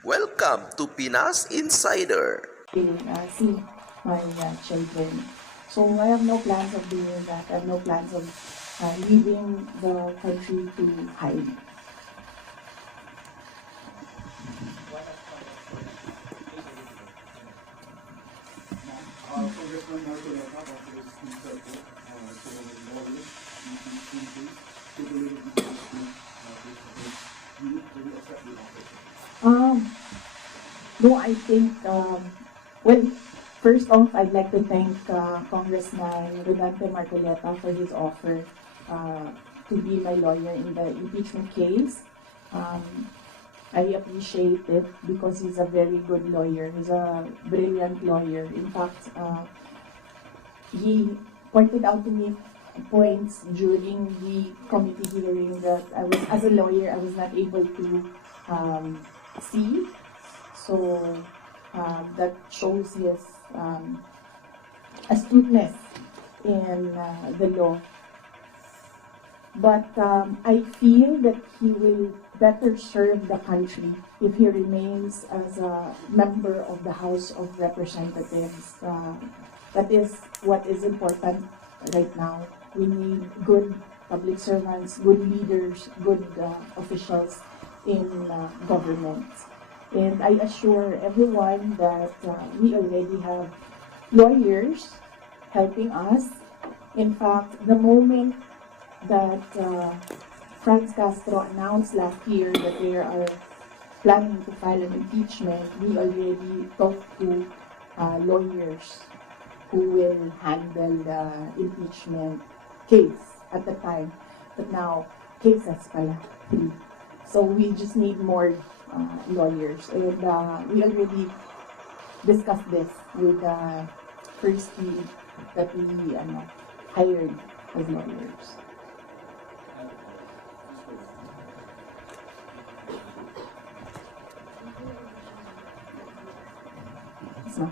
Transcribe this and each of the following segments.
Welcome to Pinas Insider. See my children. So I have no plans of doing that. I have no plans of leaving the country to hide. Congressman Marcoleta, Congress Speaker po, so lawyers, to believe in the you will accept the offer. No, I think, well, first off, I'd like to thank Congressman Rodante Marcoleta for his offer to be my lawyer in the impeachment case. I appreciate it because he's a very good lawyer. He's a brilliant lawyer. In fact, he pointed out to me points during the committee hearing that I was, as a lawyer, I was not able to see. So that shows his astuteness in the law. But I feel that he will better serve the country if he remains as a member of the House of Representatives. That is what is important right now. We need good public servants, good leaders, good officials in government. And I assure everyone that we already have lawyers helping us. In fact, the moment that Franz Castro announced last year that they are planning to file an impeachment, we already talked to lawyers who will handle the impeachment case at the time. But now, cases pala. So we just need more lawyers. And we already discussed this with the first team that we hired as lawyers. So,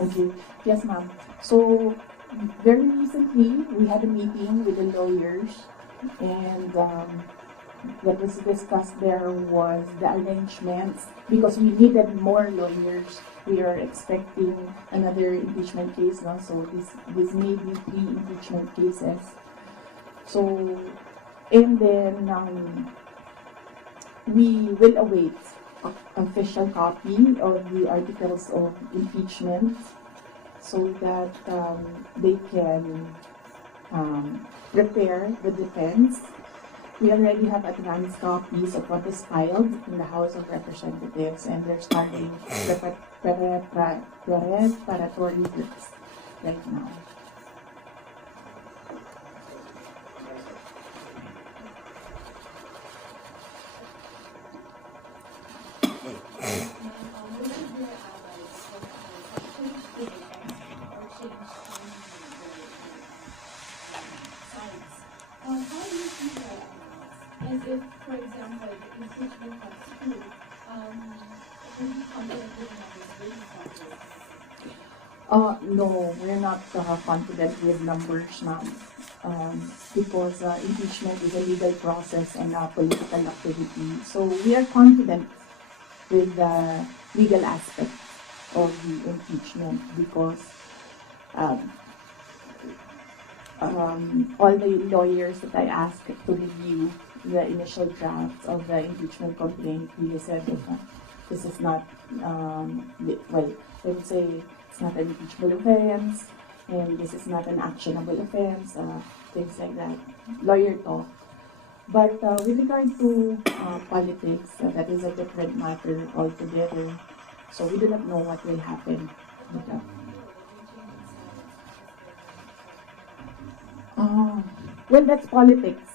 okay. Yes, ma'am. So, very recently, we had a meeting with the lawyers, and what was discussed there was the arrangements, because we needed more lawyers. We are expecting another impeachment case now, so this may be 3 impeachment cases. So, and then we will await official copy of the articles of impeachment so that they can prepare the defense. We already have advanced copies of what is filed in the House of Representatives, and they're starting preparatory works right now. How do you see that? As if, for example, the impeachment comes through, will you confident with the numbers really confident? No, we're not confident with numbers, ma'am, because impeachment is a legal process and a political activity. So we are confident with the legal aspect of the impeachment because all the lawyers that I asked to review the initial draft of the impeachment complaint really said that this is not, well, they would say it's not an impeachable offense, and this is not an actionable offense, things like that, lawyer talk. But with regard to politics, that is a different matter altogether. So we do not know what will happen with that. Well, that's politics.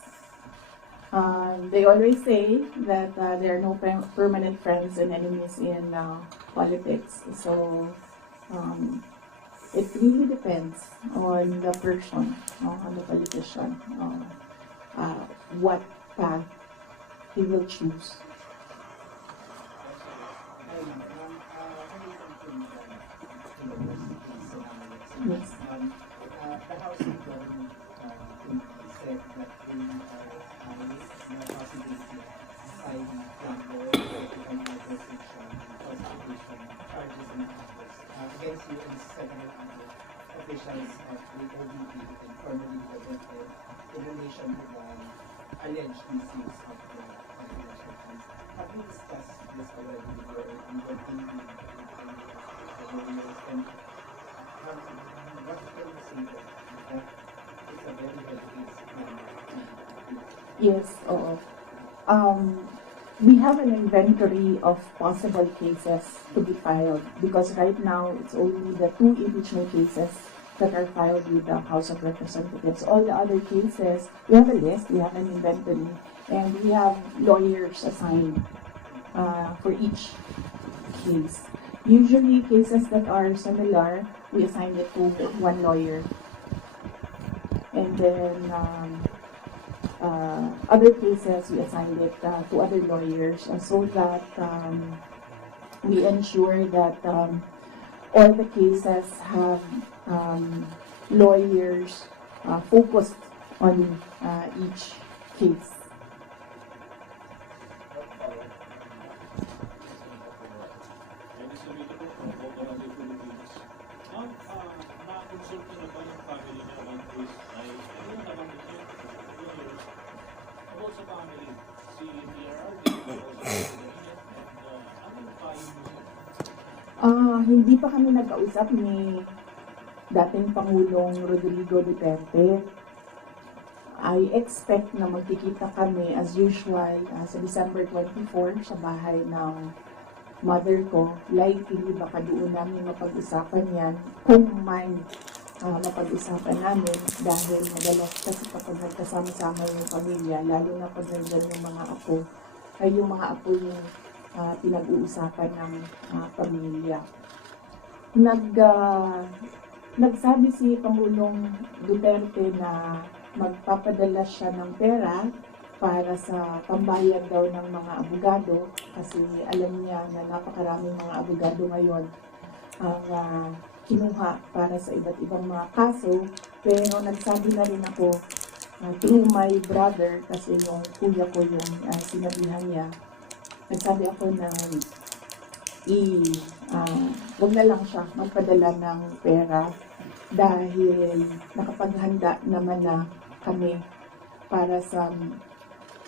They always say that there are no permanent friends and enemies in politics. So it really depends on the person, on the politician, what path he will choose. Yes. The House of Government said that they are having the possibility of signing Flambo and opposition constitution charges and others against you and several other officials of the OBP and formerly presented in relation to the alleged misuse of the confidential funds. Have you discussed this already with your team and the lawyers? And what can you say that it's a very bad case? Yes, oo. We have an inventory of possible cases to be filed because right now it's only the 2 impeachment cases that are filed with the House of Representatives. All the other cases, we have a list, we have an inventory, and we have lawyers assigned for each case. Usually cases that are similar, we assign it to one lawyer. And then other cases, we assign it to other lawyers so that we ensure that all the cases have lawyers focused on each case. Na-consulta na ba yung family niya about this? Ano naman niya? About sa family, si PRRD, ano yung payo mo? Hindi pa kami nagkausap ni dating Pangulong Rodrigo Duterte. I expect na magkikita kami as usual sa December 24 sa bahay ng mother ko. Likely baka doon namin mapag-usapan yan kung man mapag-usapan namin dahil madalas kasi kapag nagkasama-sama yung pamilya, lalo na pag nandiyan yung mga apo, ay yung mga apo yung pinag-uusapan ng pamilya. Nagsabi si Pangulong Duterte na magpapadala siya ng pera para sa pambayad daw ng mga abogado kasi alam niya na napakaraming mga abogado ngayon ang kinuha para sa iba't ibang mga kaso. Pero nagsabi na rin ako through my brother kasi yung kuya ko yung sinabihan niya. Nagsabi ako na wag na lang siya magpadala ng pera dahil nakapaghanda naman na kami para sa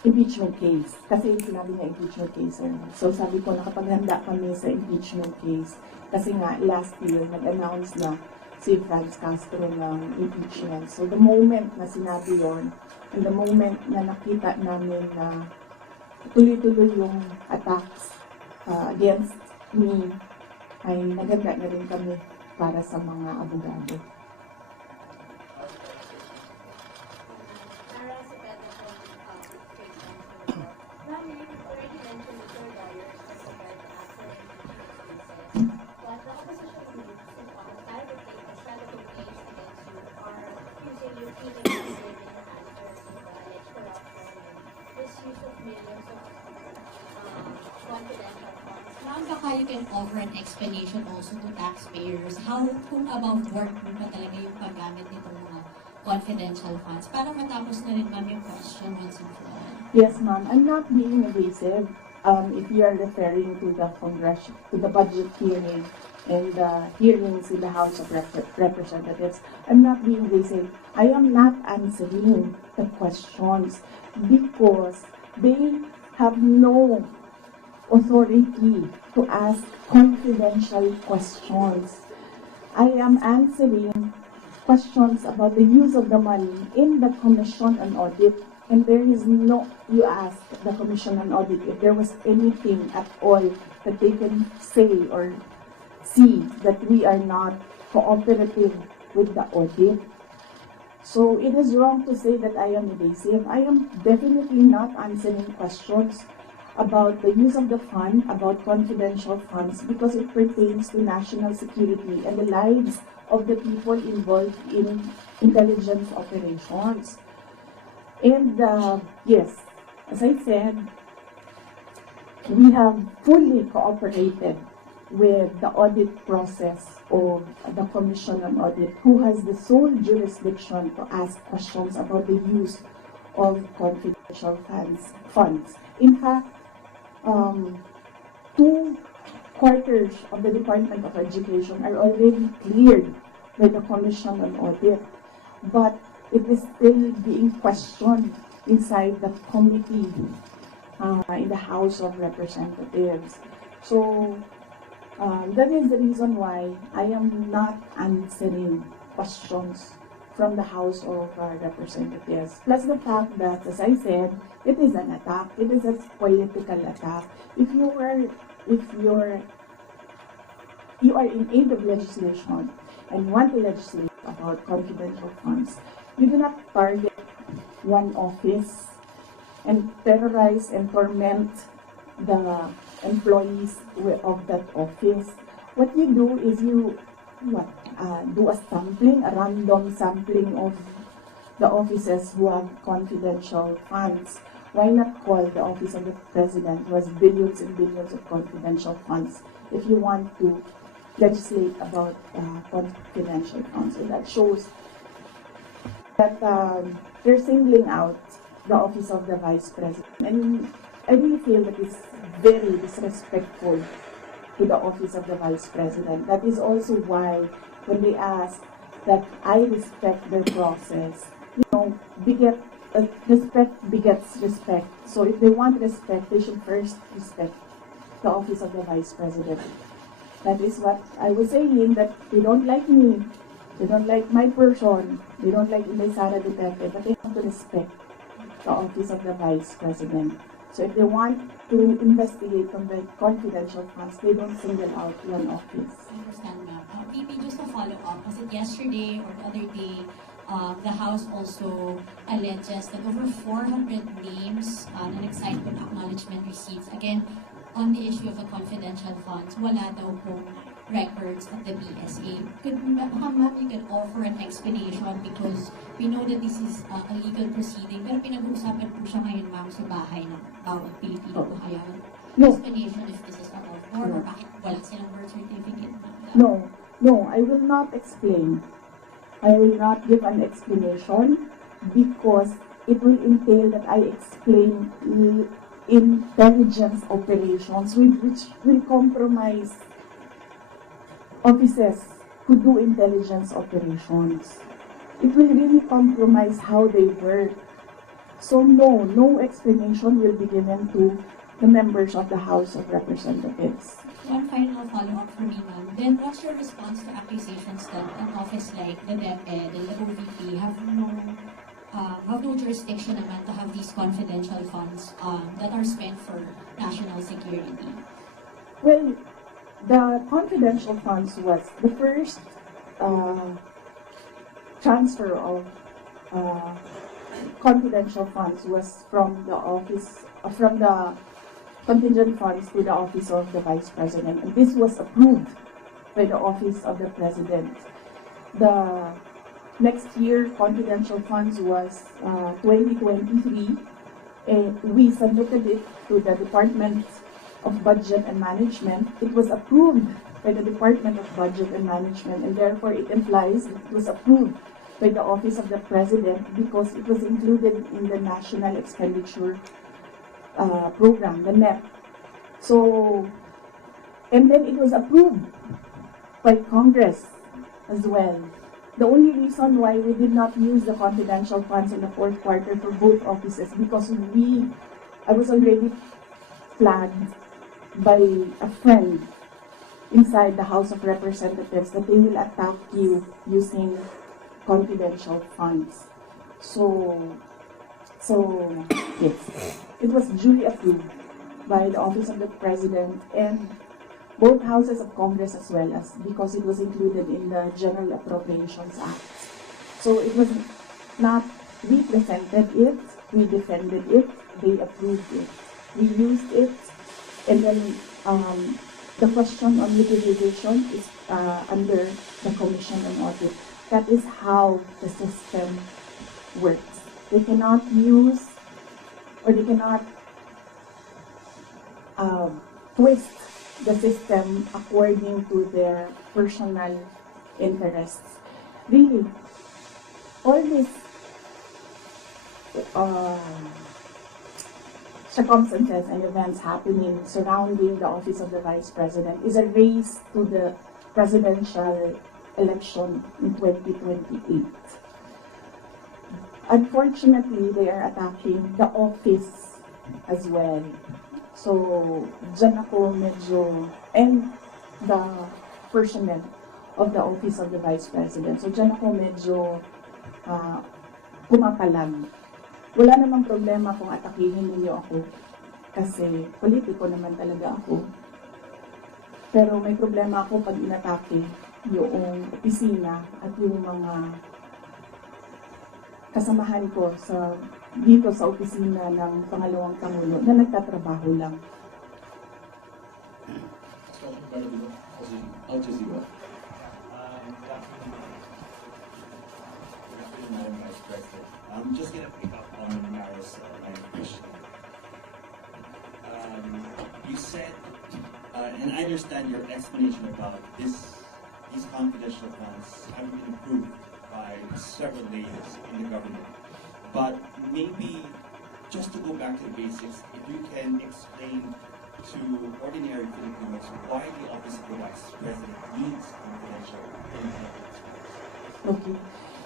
impeachment case. Kasi sinabi niya impeachment case. So sabi ko nakapaghanda kami sa impeachment case. Kasi nga last year nag-announce na si Franz Castro ng impeachment. So the moment na sinabi yon, and the moment na nakita namin na tuloy-tuloy yung attacks against me, ay naghanda na rin kami para sa mga abogado. Sara Duterte from Ma'am, you already mentioned that your lawyers are prepared to answer any cases, but the opposition groups advocate a strategic case against you are using your feelings to give in your answers to the alleged corruption and misuse of millions of confidential funds. Ma'am, baka you can offer an explanation also to taxpayers how kung about work mo pa talaga yung paggamit nitong mga confidential funds para matapos na rin ma'am yung question once and for all. Yes, ma'am. I'm not being evasive. If you are referring to the Congress, to the budget hearing and the hearings in the House of Representatives, I'm not being evasive. I am not answering the questions because they have no authority to ask confidential questions. I am answering questions about the use of the money in the Commission on Audit. And there is no, you ask the Commission on Audit if there was anything at all that they can say or see that we are not cooperative with the audit. So it is wrong to say that I am evasive. I am definitely not answering questions about the use of the fund, about confidential funds, because it pertains to national security and the lives of the people involved in intelligence operations. And yes, as I said, we have fully cooperated with the audit process of the Commission on Audit, who has the sole jurisdiction to ask questions about the use of confidential funds. In fact, 2/4 of the Department of Education are already cleared by the Commission on Audit, but it is still being questioned inside the committee in the House of Representatives. So that is the reason why I am not answering questions from the House of Representatives. Plus the fact that, as I said, it is an attack. It is a political attack. If you are in aid of legislation and you want to legislate about confidential funds, you do not target one office and terrorize and torment the employees of that office. What you do is you do a sampling, a random sampling of the offices who have confidential funds. Why not call the office of the president, who has billions and billions of confidential funds, if you want to legislate about confidential funds? So that shows that they're singling out the office of the vice president. And I really feel that it's very disrespectful to the office of the vice president. That is also why when they ask that I respect their process, respect begets respect. So if they want respect, they should first respect the office of the vice president. That is what I was saying, that they don't like me, they don't like my person, they don't like Sara Duterte, but they have to respect the office of the vice president. So if they want to investigate from the confidential funds, they don't single out one office. I understand, ma'am. VP, just to follow up, was it yesterday or the other day, the House also alleges that over 400 names and excitement acknowledgement receipts, again, on the issue of the confidential funds, wala daw pong records at the BSA. Ma'am, you can offer an explanation because we know that this is a legal proceeding, pero pinag-uusapan po siya ngayon, ma'am, sa bahay ng bawat Pilipino. Kaya, explanation if this is a or bakit wala silang birth certificate, ma'am? No, I will not explain. I will not give an explanation because it will entail that I explain intelligence operations which will compromise officers who do intelligence operations. It will really compromise how they work. So no explanation will be given to the members of the House of Representatives. One final follow-up for me, ma'am. Then what's your response to accusations that an office like the DepEd and the OVP have no jurisdiction naman to have these confidential funds that are spent for national security? Well, the confidential funds was the first transfer of confidential funds was from the office, from the contingent funds to the office of the vice president, and this was approved by the office of the president. The next year confidential funds was 2023, and we submitted it to the Department of Budget and Management. It was approved by the Department of Budget and Management, and therefore it implies it was approved by the Office of the President because it was included in the National Expenditure Program, the NEP. So, and then it was approved by Congress as well. The only reason why we did not use the confidential funds in the fourth quarter for both offices because I was already flagged by a friend inside the House of Representatives that they will attack you using confidential funds. So yes, it was duly approved by the Office of the President and both houses of Congress as well as because it was included in the General Appropriations Act. So it was not, we presented it, we defended it, they approved it, we used it, and then the question on utilization is under the Commission on Audit. That is how the system works. They cannot use or they cannot twist the system according to their personal interests. Really, all these circumstances and events happening surrounding the office of the Vice President is a race to the presidential election in 2028. Unfortunately, they are attacking the office as well. So, dyan ako medyo, and the personnel of the office of the Vice President. So, dyan ako medyo pumapalag. Wala namang problema kung atakihin ninyo ako kasi politiko naman talaga ako. Pero may problema ako pag inatake yung opisina at yung mga kasamahan ko dito sa opisina ng pangalawang Pangulo na nagtatrabaho lang. Al Jazeera. Madam Vice President. I'm just going to pick up on Mara's line of questioning. You said, and I understand your explanation about these confidential funds having been approved by several layers in the government. But maybe just to go back to the basics, if you can explain to ordinary Filipinos why the Office of the Vice President needs confidential intelligence. Okay.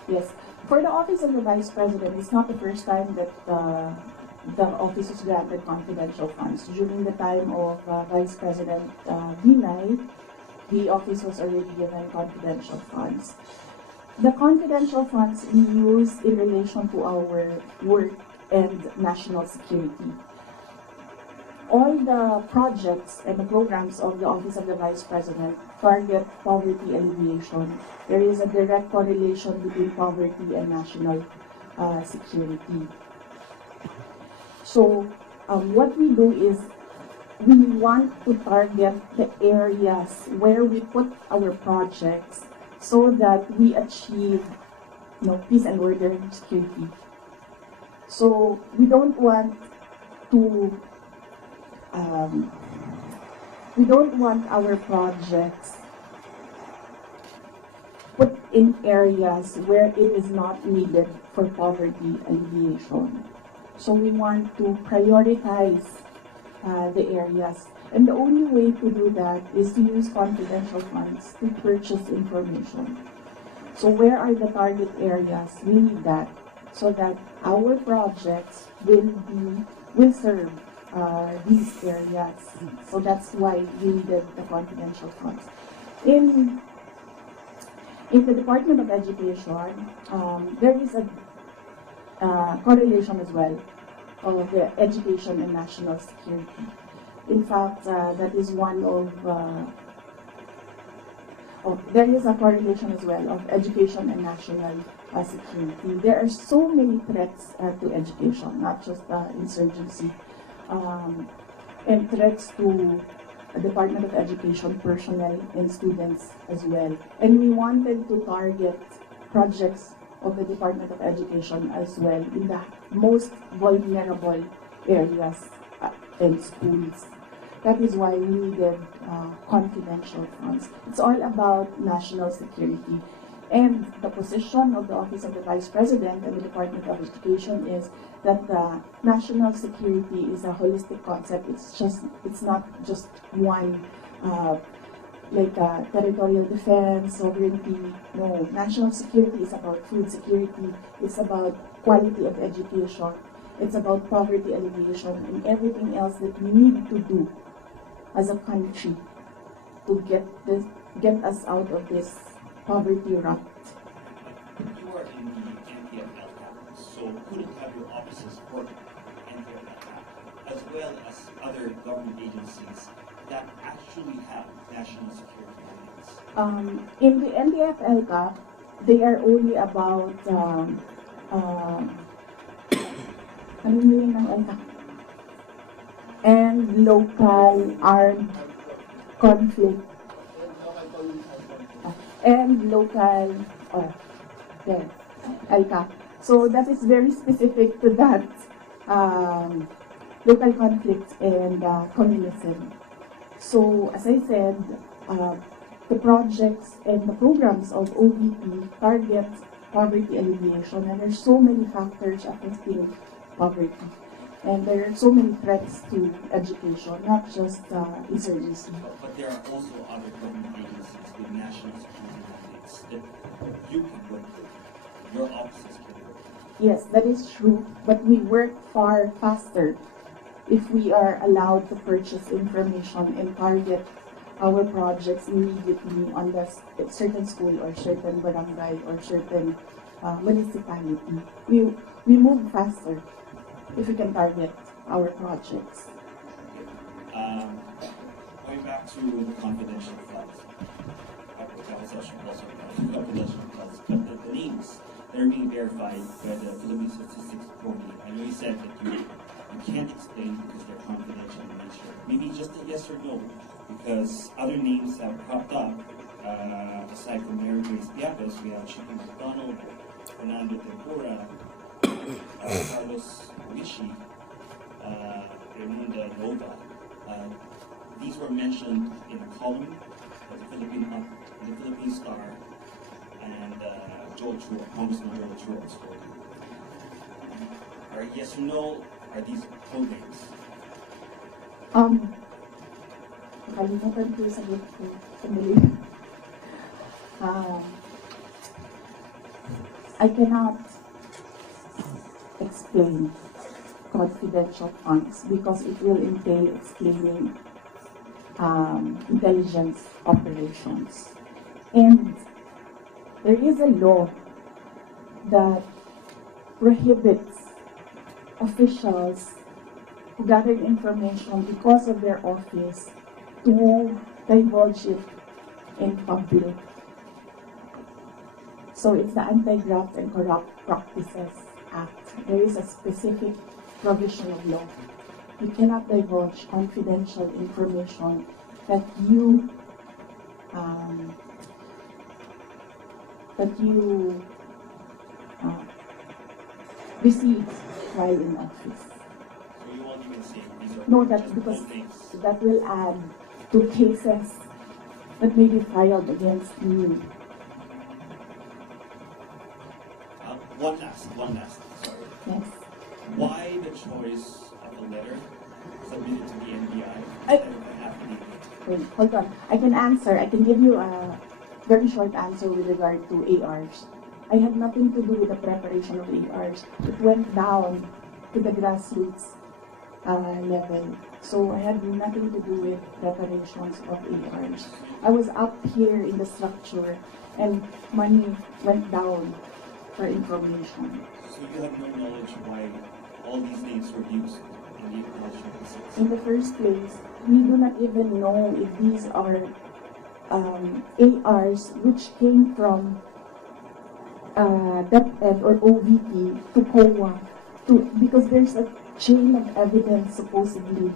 Yes. For the Office of the Vice President, it's not the first time that the office was granted confidential funds. During the time of Vice President Binay, the office was already given confidential funds. The confidential funds we use in relation to our work and national security. All the projects and the programs of the Office of the Vice President target poverty alleviation. There is a direct correlation between poverty and national security. So, what we do is we want to target the areas where we put our projects so that we achieve peace and order and security. So, we don't want our projects put in areas where it is not needed for poverty alleviation. So we want to prioritize the areas. And the only way to do that is to use confidential funds to purchase information. So where are the target areas? We need that so that our projects will serve these areas. So that's why we needed the confidential funds. In the Department of Education, there is a correlation as well of the education and national security. In fact, that is one of there is a correlation as well of education and national security. There are so many threats to education, not just insurgency, and threats to the Department of Education personnel and students as well. And we wanted to target projects of the Department of Education as well in the most vulnerable areas and schools. That is why we needed confidential funds. It's all about national security. And the position of the Office of the Vice President and the Department of Education is that the national security is a holistic concept. It's not just one, territorial defense, sovereignty. No, national security is about food security. It's about quality of education. It's about poverty alleviation and everything else that we need to do as a country to get us out of this poverty rut. You are in the NTFL cabinet, so couldn't have your offices work in NTFL cabinet, as well as other government agencies that actually have national security needs? In the NDFL CAP, they are only about and local armed conflict and local LCAP. So that is very specific to that local conflict and communism. So, as I said, the projects and the programs of OVP target poverty alleviation, and there's so many factors affecting poverty. And there are so many threats to education, not just insurgency. But there are also other government agencies with national security mandates that you can work with. Your offices can work with. Yes, that is true, but we work far faster if we are allowed to purchase information and target our projects immediately on the certain school or certain barangay or certain municipality. We move faster if we can target our projects. Going back to the confidential funds, that was also confidential funds, but the names that are being verified by the Philippine Statistics Authority, I know you said that you can't explain because they're confidential in nature. Maybe just a yes or no, because other names have cropped up. Aside from Mary Grace Piatos, we have Chico McDonald, Fernando Tempura, Carlos Wishi, Raymunda Nova. These were mentioned in a column of the Philippine Star and Congressman Joel Chuo's story. Are yes or no? Are these code names? Nakalimutan ko yung sagot ko. Sandali. I cannot explain confidential funds because it will entail explaining intelligence operations. And there is a law that prohibits officials who gather information because of their office to divulge it in public. So it's the Anti-Graft and Corrupt Practices Act. There is a specific provision of law. You cannot divulge confidential information that you received while in office. So you won't even say these are No, that's just because code names. that will add to cases that may be filed against me. One last, sorry. Yes. Why the choice of a letter submitted to the NBI I- instead of an affidavit? Wait, hold on. I can answer. I can give you a very short answer with regard to ARs. I had nothing to do with the preparation of ARs. It went down to the grassroots level. So I had nothing to do with preparations of ARs. I was up here in the structure and money went down for information. So you have no knowledge why all these names were used in the acknowledgement receipts? In the first place, we do not even know if these are ARs which came from DepEd or OVP to COA, because there's a chain of evidence supposedly.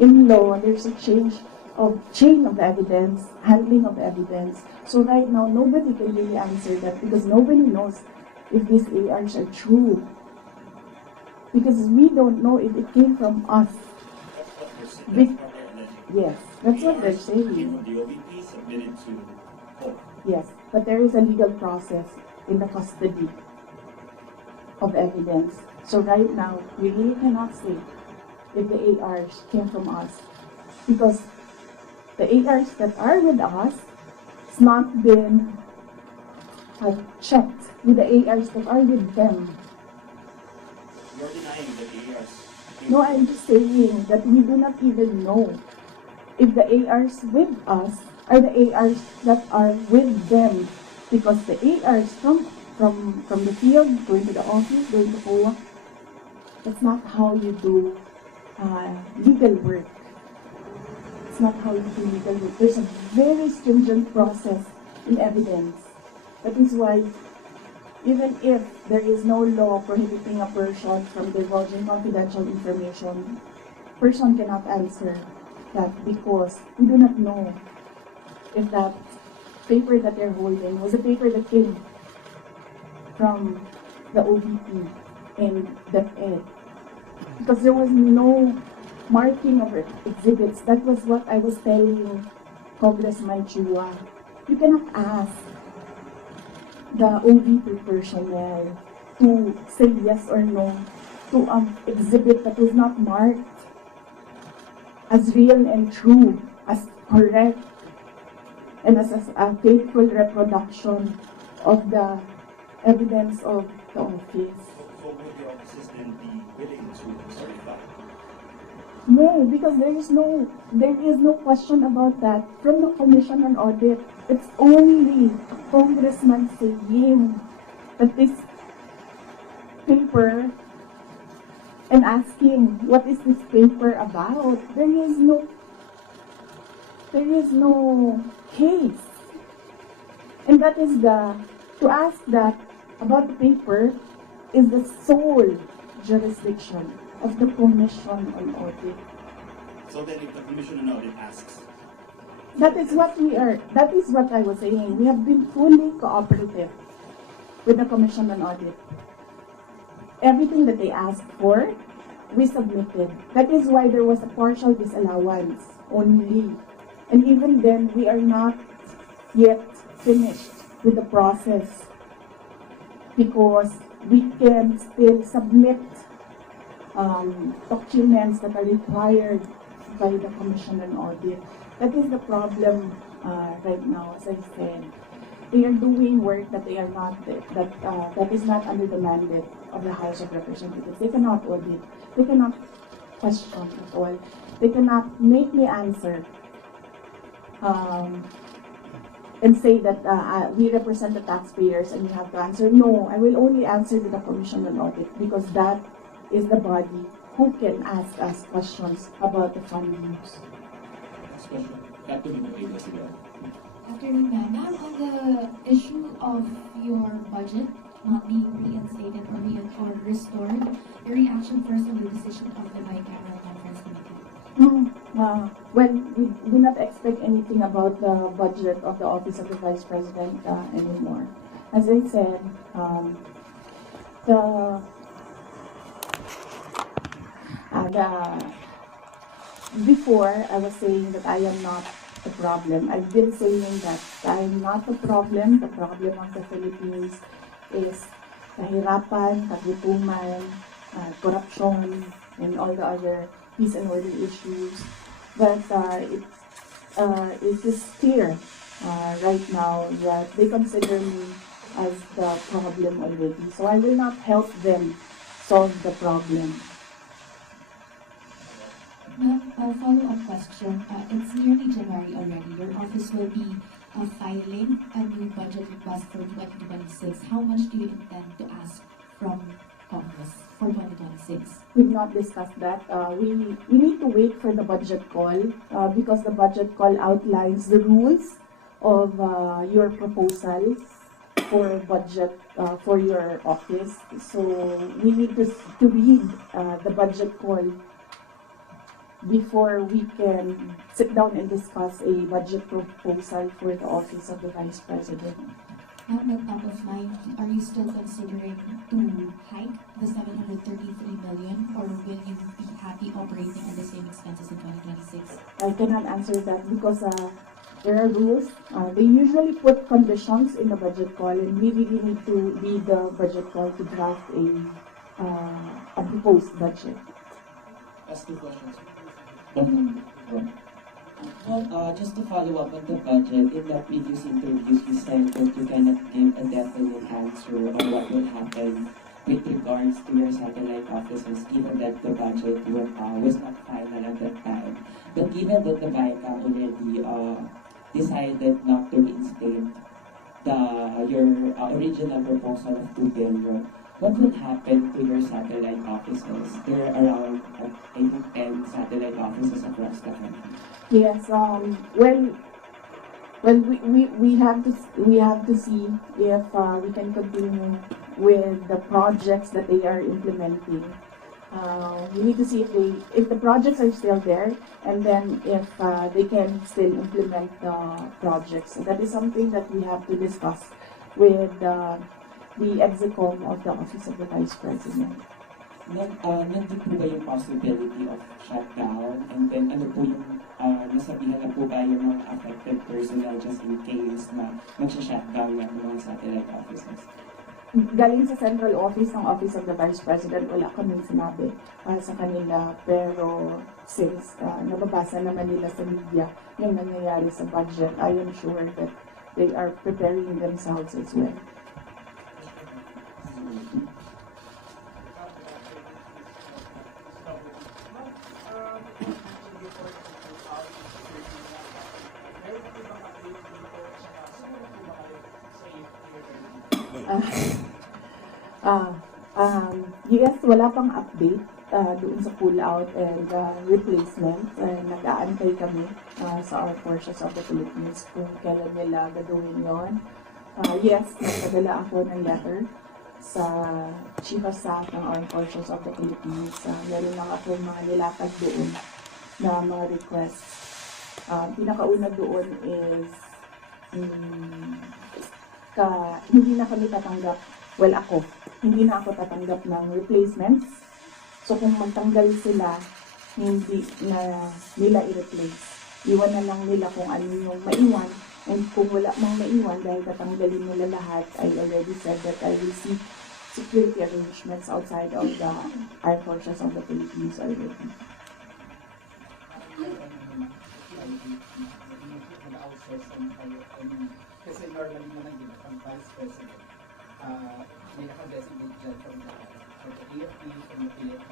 In law, there's a chain of evidence, handling of evidence. So right now, nobody can really answer that because nobody knows if these ARs are true. Because we don't know if it came from us. That's what Big- they're alleging. Yes, that's what they're ARs came saying. from the OVP submitted to COA. Yes, but there is a legal process in the custody of evidence. So right now, we really cannot say if the ARs came from us. Because the ARs that are with us, it's not been checked with the ARs that are with them. You're denying that the ARs came No, from I'm just saying that we do not even know if the ARs with us are the ARs that are with them. Because the ARs from the field, going to the office, going to COA, that's not how you do legal work. It's not how you do legal work. There's a very stringent process in evidence. That is why even if there is no law prohibiting a person from divulging confidential information, person cannot answer that because we do not know if that paper that they're holding was a paper that came from the OVP and DepEd. Because there was no marking of exhibits. That was what I was telling Congressman Chua. You cannot ask the OVP personnel to say yes or no to an exhibit that was not marked as real and true, as correct, and as a faithful reproduction of the evidence of the office. So would the officers then be willing to certify? No, because there is no question about that from the Commission on Audit. It's only Congressman saying that this paper and asking what is this paper about. There is no case, and that is to ask that about the paper is the sole jurisdiction of the Commission on Audit. So then if the Commission on Audit asks, That is what I was saying. We have been fully cooperative with the Commission on Audit. Everything that they asked for, we submitted. That is why there was a partial disallowance only. And even then, we are not yet finished with the process because we can still submit documents that are required by the Commission on Audit. That is the problem right now, as I said. They are doing work that they are not that is not under the mandate of the House of Representatives. They cannot audit. They cannot question at all. They cannot make me answer and say that we represent the taxpayers and you have to answer. No, I will only answer to the Commission on Audit because that is the body who can ask us questions about the fund use. next question, back to the President. Afternoon, ma'am. On the issue of your budget not being reinstated or restored, your reaction first on the decision of the bicameral conference committee? Well, we do not expect anything about the budget of the Office of the Vice President anymore. As I said, before I was saying that I am not the problem. I've been saying that I'm not the problem. The problem of the Philippines is kahirapan, kagutuman, corruption, and all the other peace and order issues. But it is clear right now that they consider me as the problem already. So I will not help them solve the problem. Ma'am, a follow-up question. It's nearly January already. Your office will be filing a new budget request for 2026. How much do you intend to ask from Congress for 2026? We've not discussed that. We need to wait for the budget call because the budget call outlines the rules of your proposals for budget for your office. So we need to read the budget call before we can sit down and discuss a budget proposal for the Office of the Vice President. Now, at top of mind, are you still considering to hike the 733 million, or will you be happy operating at the same expenses in 2026? I cannot answer that because there are rules. They usually put conditions in the budget call, and we really need to read the budget call to draft a proposed budget. Ask two questions. Well, just to follow up on the budget, in the previous interviews you said that you cannot give a definite answer on what will happen with regards to your satellite offices, given that the budget was not final at that time. But given that the BICAM already decided not to reinstate your original proposal of 2 billion, what will happen to your satellite offices? There are around, I think, 10 satellite offices across the country. Yes. Well, we have to see if we can continue with the projects that they are implementing. We need to see if the projects are still there, and then if they can still implement the projects. So that is something that we have to discuss with the Execom of the Office of the Vice President. nandun po ba yung possibility of shutdown? And then ano po yung nasabihan na po ba yung mga affected personnel just in case na magsha-shutdown ng mga satellite offices? Galing sa central office ng Office of the Vice President, wala kaming sinabi sa kanila. Pero since nababasa naman nila sa media yung nangyayari sa budget, I am sure that they are preparing themselves as well. Yes, wala pang update doon sa pull-out and replacement. Nag-aantay kami sa Armed Forces of the Philippines kung kailan nila gagawin yon. Yes, nagpadala ako ng letter sa Chief of Staff ng Armed Forces of the Philippines. Meron lang ako mga nilatag doon na mga requests. Pinakauna doon is hindi na kami tatanggap, hindi na ako tatanggap ng replacements. So kung magtanggal sila, hindi na nila i-replace. Iwan na lang nila kung ano yung maiwan. And kung wala mang maiwan dahil tatanggalin nila lahat, I already said that I will seek security arrangements outside of the Armed Forces of the Philippines already. Kasi normally naman din ang Vice President, may naka-designate dyan from the AFP, from the PLP.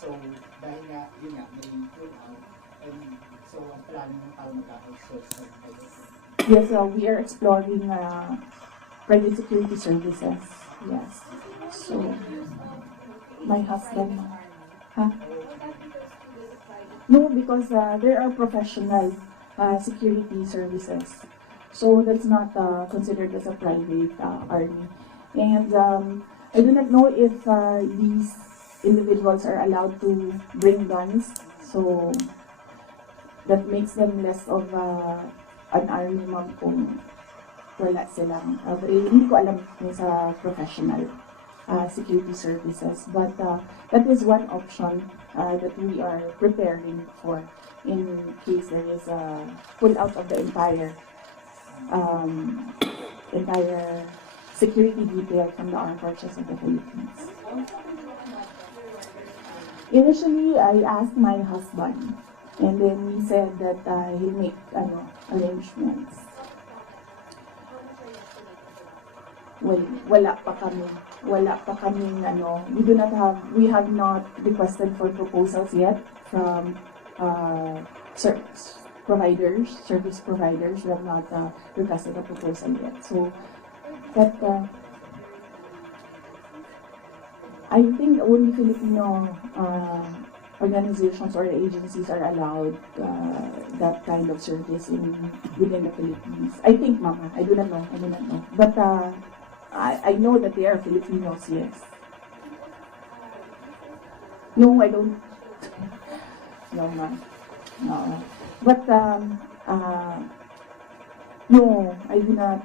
So, dahil nga, yun nga, may pull out, and so ang planning ng para mag-outsource sa PLP. Yes, we are exploring private security services. Yes. So, my husband, huh? No, because there are professional security services. So that's not considered as a private army. And I do not know if these individuals are allowed to bring guns. So that makes them less of an army ma'am kung wala silang. Hindi ko alam kung sa professional security services. But that is one option that we are preparing for in case there is a pull out of the entire security detail from the Armed Forces of the Philippines. Initially, I asked my husband, and then he said that he'll make arrangements. Well, wala pa kami, we have not requested for proposals yet from service providers. We have not requested a proposal yet. So, that I think only Filipino organizations or agencies are allowed that kind of service within the Philippines. I think, Mama, I do not know. But I know that they are Filipinos, yes. No, I don't. No, Ma'am. No. But no, I do not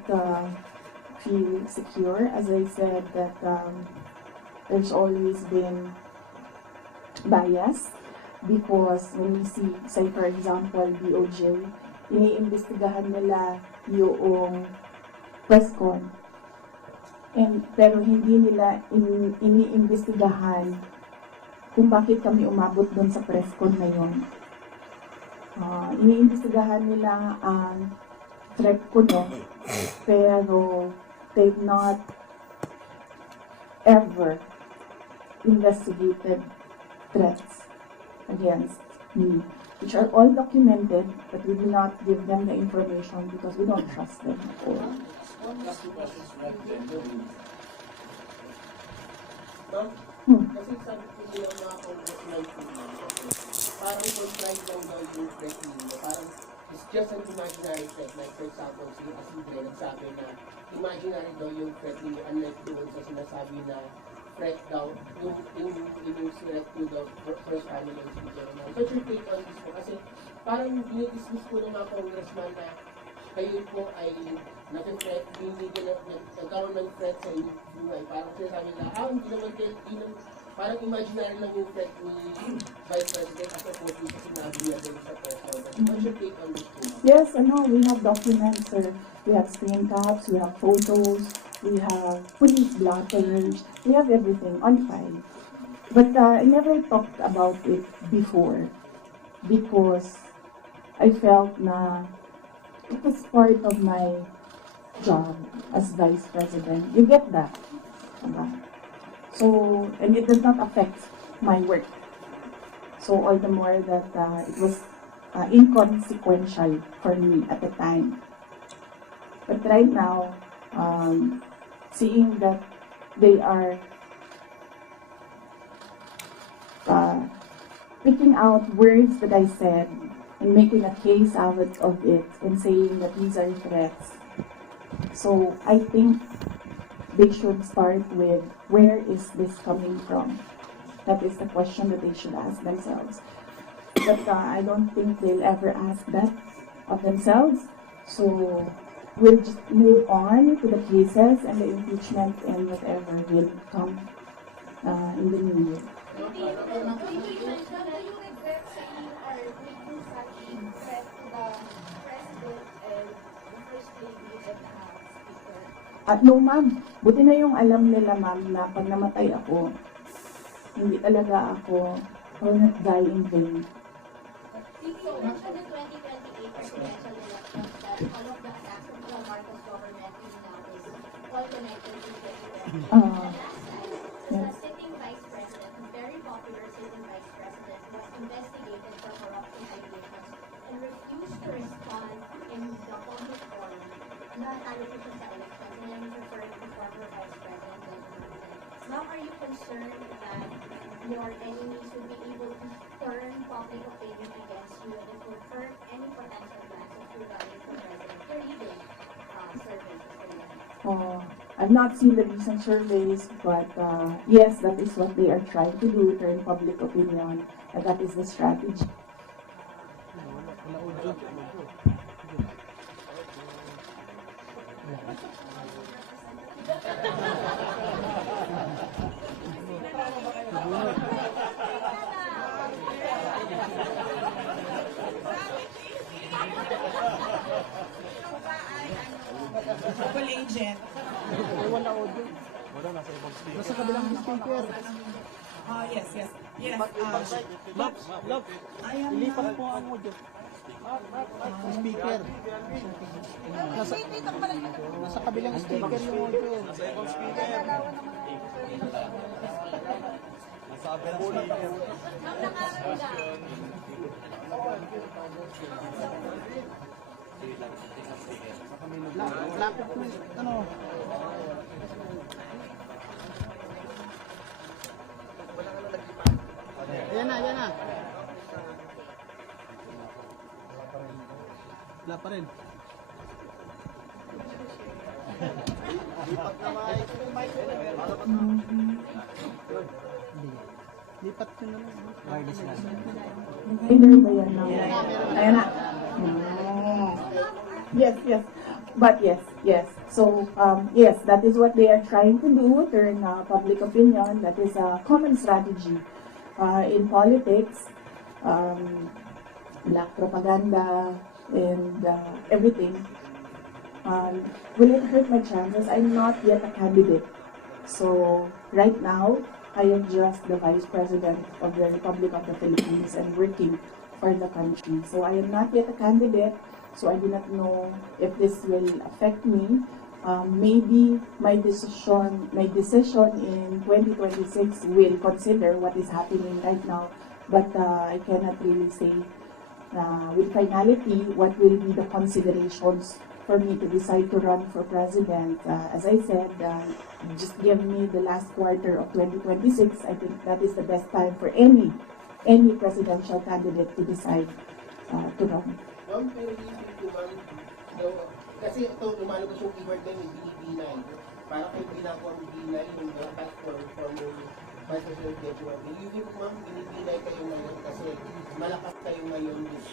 feel secure. As I said, that there's always been bias because when we see, say for example, DOJ, iniimbestigahan nila yung press con. Pero hindi nila iniimbestigahan kung bakit kami umabot doon sa press con na yun. Iniimbestigahan nila ang threat ko no, pero they've not ever investigated threats against me, which are all documented, but we do not give them the information because we don't trust them at all. Last two questions right then. Ma'am, kasi sabi ko nila mga congressman po, parang contrite lang daw yung threat ninyo. Parang it's just an imaginary threat. Like for example, si Asidre nagsabi na imaginary daw yung threat ninyo unlike doon sa sinasabi na threat daw, yung threat to the first family of the general. So your take on this po? Kasi parang dinidismiss po ng mga congressman na kayo po ay nag-threat, hindi nagkaroon ng threat sa inyong buhay. Parang sinasabi na, hindi naman kayo, parang imaginary lang yung threat ni Vice President as opposed to sa sinabi niya din sa press conference. What's your take on this po? Yes, we have documents, sir. We have screen caps, we have photos, we have police blotters, we have everything on file. But I never talked about it before because I felt na it is part of my job as Vice President. You get that? Diba? So, and it does not affect my work. So, all the more that it was inconsequential for me at the time. But right now, seeing that they are picking out words that I said and making a case out of it and saying that these are threats. So I think they should start with where is this coming from? That is the question that they should ask themselves. But I don't think they'll ever ask that of themselves. So we'll just move on to the cases and the impeachment and whatever will come in the new year. Do you regret saying or making such threat to the President and the First Lady and the Speaker? No, ma'am. Buti na yung alam nila, ma'am, na pag namatay ako, hindi talaga ako will not die in vain. You mentioned the 2028 presidential elections that all of the attacks of the Marcos government is now all connected to the election. The last time, the sitting vice president, a very popular sitting vice president, was investigated for corruption allegations and refused to respond in the public forum. Nakatalo po siya sa elections, and I'm referring to former vice president. Now, are you concerned that your enemies will be able to turn public opinion against you and it will hurt any potential plans of you running for president? You're leading surveys for you. I've not seen the recent surveys, but yes, that is what they are trying to do, turn public opinion, and that is the strategy. Nasa kabilang speaker. Yes. Ilipat po ang audio. Speaker. Nasa kabilang speaker yung audio. Nasa ibang speaker. Nasa kabilang speaker. Lapit mo ano? Ayan na. Wala pa rin. Lipat na lipat ko na lang. Wireless na. Either ba yan na? Ayan na. Yes. But yes. So, yes, that is what they are trying to do, turn public opinion. That is a common strategy in politics. Black propaganda and everything. Will it hurt my chances? I'm not yet a candidate. So, right now, I am just the Vice President of the Republic of the Philippines and working for the country. So, I am not yet a candidate. So I do not know if this will affect me. Maybe my decision in 2026 will consider what is happening right now, but I cannot really say with finality what will be the considerations for me to decide to run for president. As I said, just give me the last quarter of 2026. I think that is the best time for any presidential candidate to decide to run. Ma'am, pero hindi po ma'am, kasi ito, lumalabas yung keyword na yung Pilipinay. Para kayo ginagawa ng Pilipinay, yung task force from yung Vice President Deputy. Hindi po ma'am, Pilipinay kayo ngayon kasi malakas kayo ngayon this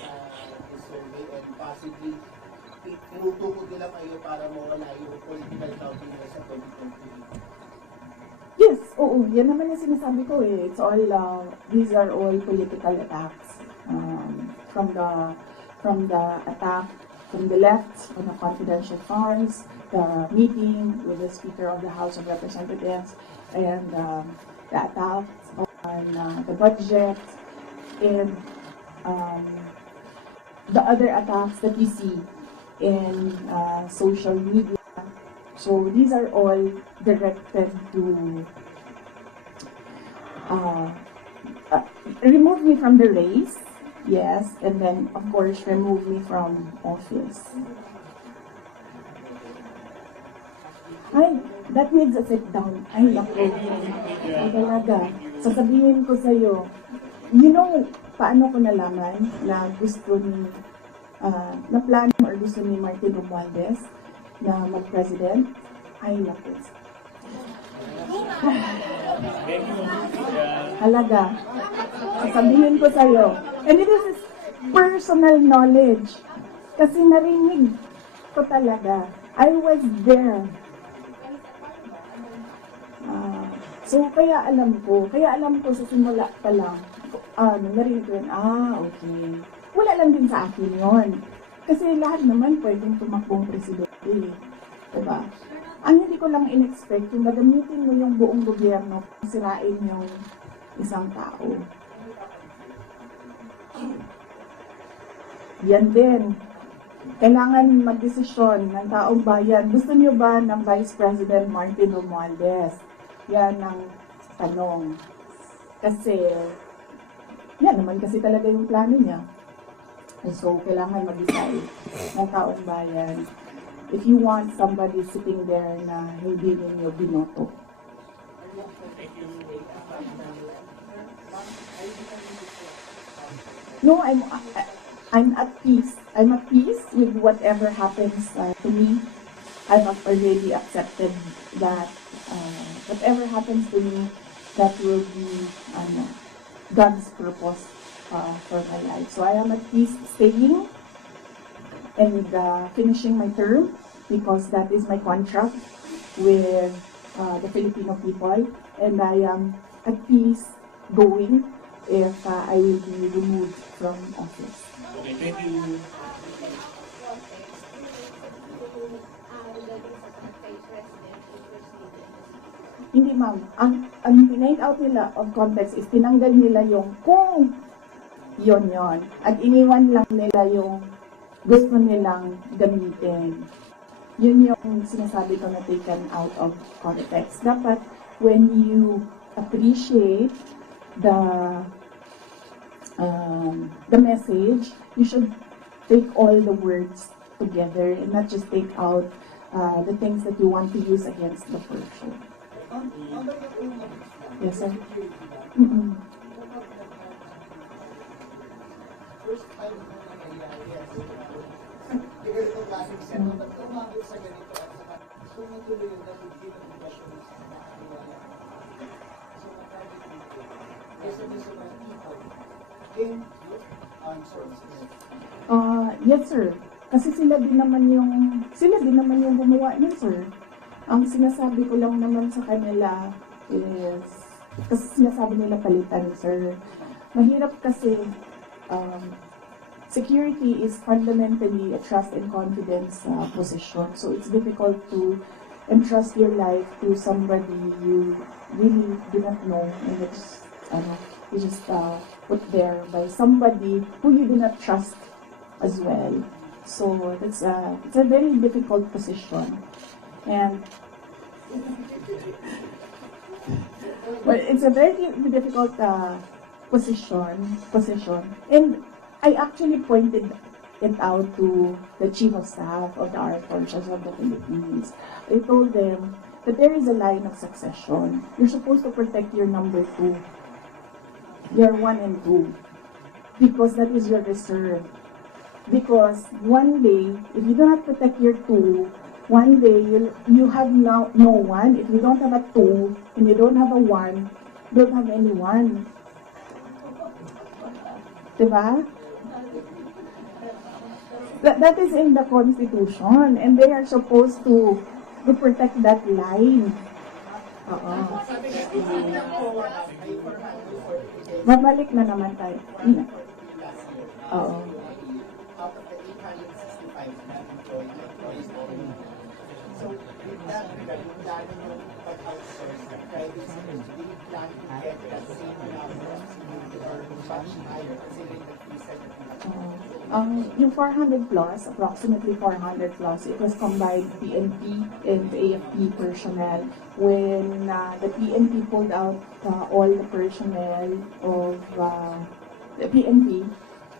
survey and possibly tinutukod nila kayo para mawala yung political counting sa 2023. Yes, oo. yan naman yung sinasabi ko eh. It's all, these are all political attacks. From the attack from the left on the confidential funds, the meeting with the Speaker of the House of Representatives, and the attack on the budget, and the other attacks that we see in social media. So these are all directed to remove me from the race, yes, and then of course remove me from office. Ay, that needs a sit down. Ay, naku. Ay, talaga. Sasabihin ko sa'yo, you know, paano ko nalaman na gusto ni, na plano or gusto ni Martin Romualdez na mag-president? Ay, naku. Halaga. Sasabihin ko sa'yo. And it is personal knowledge. Kasi narinig ko talaga. I was there. So, kaya alam ko sa simula pa lang, narinig ko yun, okay. Wala lang din sa akin yun. Kasi lahat naman pwedeng tumakbong presidente. Diba? Ang hindi ko lang in-expect, yung magamitin mo yung buong gobyerno, sirain yung isang tao. Yan din. Kailangan magdesisyon ng taong bayan. Gusto niyo ba ng Vice President Martin Romualdez? Yan ang tanong. Kasi, yan naman kasi talaga yung plano niya. And so, kailangan mag-decide ng taong bayan if you want somebody sitting there na hindi ninyo binoto. No, I'm at peace. I'm at peace with whatever happens to me. I've already accepted that whatever happens to me, that will be God's purpose for my life. So I am at peace staying and finishing my term because that is my contract with the Filipino people, and I am at peace going if I will be removed from office. Okay, thank you. Hindi ma'am, ang pinake out nila of context is tinanggal nila yung kung yon at iniwan lang nila yung gusto nilang gamitin. Yun yung sinasabi ko na taken out of context. Dapat when you appreciate the message, you should take all the words together and not just take out the things that you want to use against the person. Yes, sir. First time na nangyayari yan. Ganito klaseng setup. At umabot sa ganito at saka gusto matuloy yung nalugin ng edukasyon sa nakakaiwala. So, na-private meeting. Kesa din sa mga people. Can you answer this? Yes, sir. Kasi sila din naman yung gumawa nun, sir. Ang sinasabi ko lang naman sa kanila is, kasi sinasabi nila palitan, sir. Mahirap kasi, security is fundamentally a trust and confidence position. So it's difficult to entrust your life to somebody you really do not know, and it's, you just put there by somebody who you do not trust as well. So it's a very difficult position. And well, it's a very difficult position. And I actually pointed it out to the Chief of Staff of the Armed Forces of the Philippines. I told them that there is a line of succession. You're supposed to protect your number 2, your 1 and 2, because that is your reserve. Because one day, if you do not protect your 2, one day you have now no 1. If you don't have a 2 and you don't have a 1, you don't have anyone. Diba? That is in the Constitution, and they are supposed to protect that line. Oo. Sabi nga, hindi na po ay 443 Babalik na naman tayo. last year. Oo. Out of the 865 na employees only. So, with that regard, yung plano yung pag-outsource ng private sector, do you plan to get that same number of security or much higher considering that you said that you have Yung 400 plus, approximately 400 plus, it was combined PNP and AFP personnel. When the PNP pulled out all the personnel of the PNP,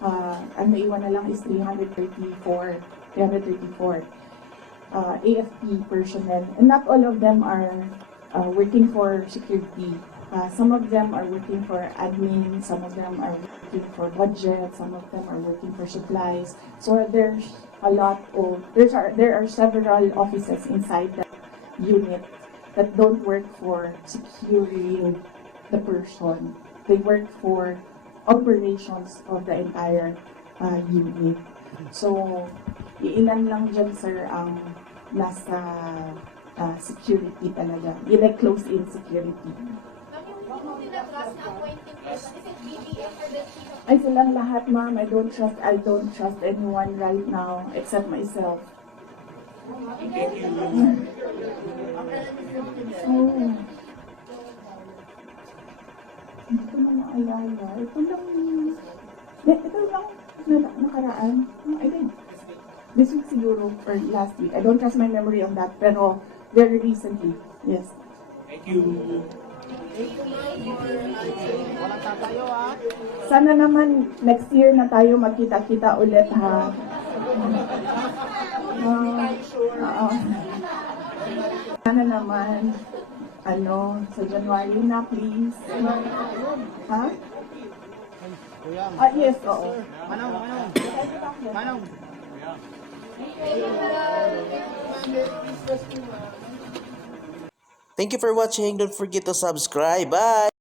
ang naiwan na lang is 334. AFP personnel, and not all of them are working for security. Some of them are working for admin, some of them are working for budget, some of them are working for supplies. So there's a lot of, there are several offices inside the unit that don't work for securing the person. They work for operations of the entire unit. So, ilan lang dyan, sir, ang nasa security talaga. Like close-in security. Yung tinatras na appointing person, is it BDM or the chief of Ay, silang lahat, ma'am. I don't trust anyone right now except myself. Oh. Hindi ko na maalala. Ito lang nakaraan. I did. This week siguro, or last week. I don't trust my memory on that, pero very recently, yes. Thank you. Walang tatayo ha. Sana naman next year na tayo magkita-kita ulit, ha? Sana naman, sa January na, please. Ha? Kuya. Yes, oo. Manong. Thank you for watching. Don't forget to subscribe. Bye!